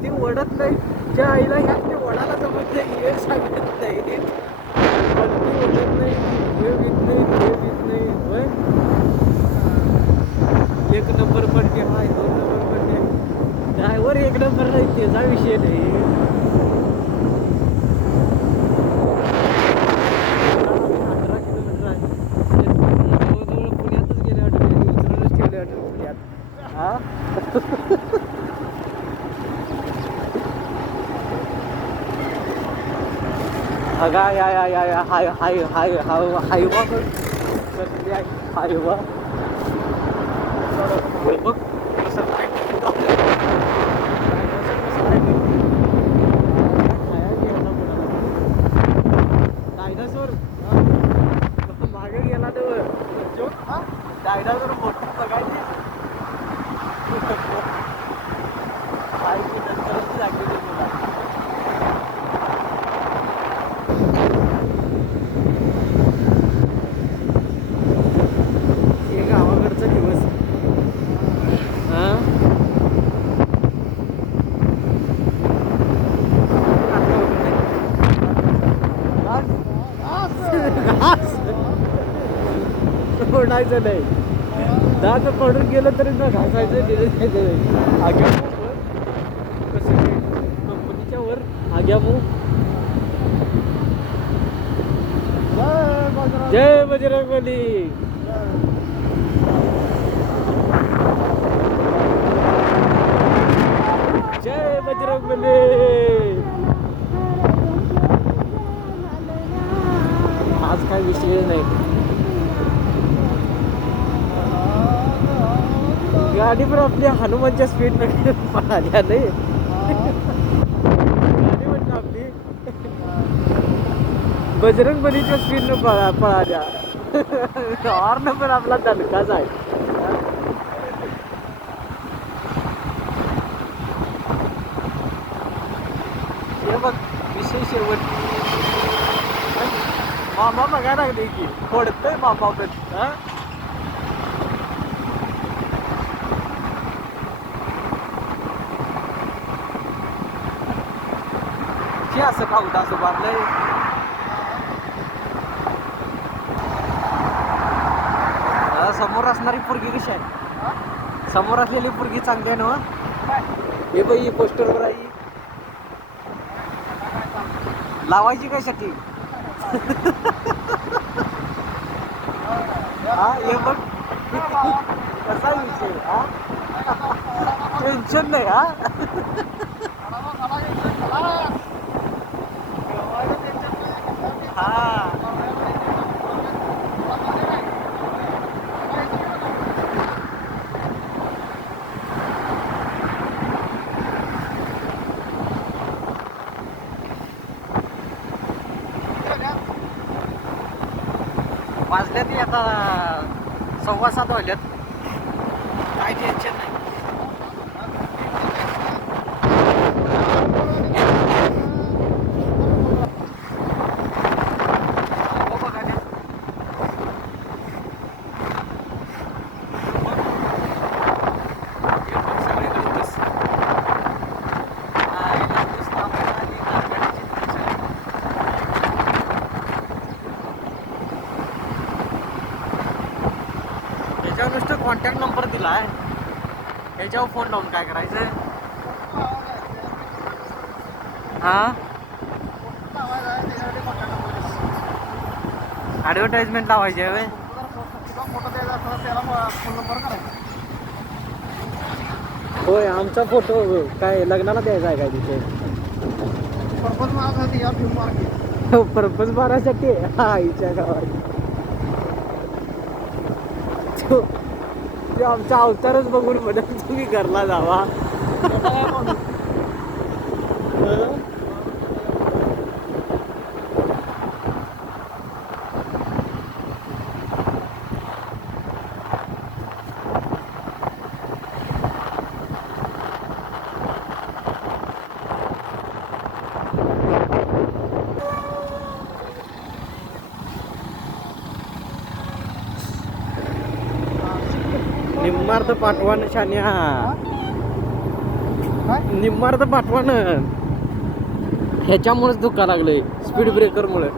वरती ओढत नाही. ज्या आईला ह्या ते ओढायला जमत नाही हे सांगत नाही. वरती ओढत नाही, हे भीत नाही, ते भीत नाही. होय, 1 नंबर पडते हाय, 2 नंबर पडते. ड्रायव्हर 1 नंबर नाही, त्याचा विषय नाही. 18 किलोमीटर आहे. जवळजवळ पुण्यातच गेले वाटतं, उतरूनच ठेवले वाटतं पुण्यात. हा अगा या हायवा कसली आहे हायवा. बघ कसं काय डायनासोर मागे गेला तर डायनासोर मोठं बघायची नंतरच लागली तुला. हे गावाकडचा दिवस. हा सोडायचं नाही. दात पडून गेलं तरी न घासायचं. आग्या कसं कंपनीच्या वर आग्या जय बजरंगबली. जय बजरंगबली. आज काय विषय नाही. गाडी पण आपली हनुमानच्या स्पीड पळाल्या नाही. गाडी म्हटलं आपली बजरंगबलीच्या स्पीडनं पळाल्या. हॉर्न पण आपला दणकाच आहे. हे बघ विषय शेवट. मामा बघायला लागले की फोडतोय मामा पण. असं खाऊत असं बांधलंय. समोर असणारी पोरगी कशी आहे? समोर असलेली पोरगी चांगली आहे ना? हे बाई पोस्टरवर आहे. लावायची कशासाठी? हा हे बघ कसा विषय. टेन्शन नाही. वाजल्यात आता 6:15 वाजल्यात. काय टेन्शन नाही. नुसतं कॉन्टॅक्ट नंबर दिला आहे. ह्याच्यावर फोन लावून काय करायचं? ॲडव्हर्टाइजमेंट लावायची आहे. होय आमचा फोटो काय लग्नाला द्यायचा आहे काय तिथे? पर्पज मारायसाठी आईच्या गावात. ते आमचा अवतारच बघून म्हणत तुम्ही घरला जावा. निम्मार्थ पाठवा शान्या. निम्मार्ध पाठवा ना ह्याच्यामुळेच दुखा लागलंय स्पीड ब्रेकर मुळे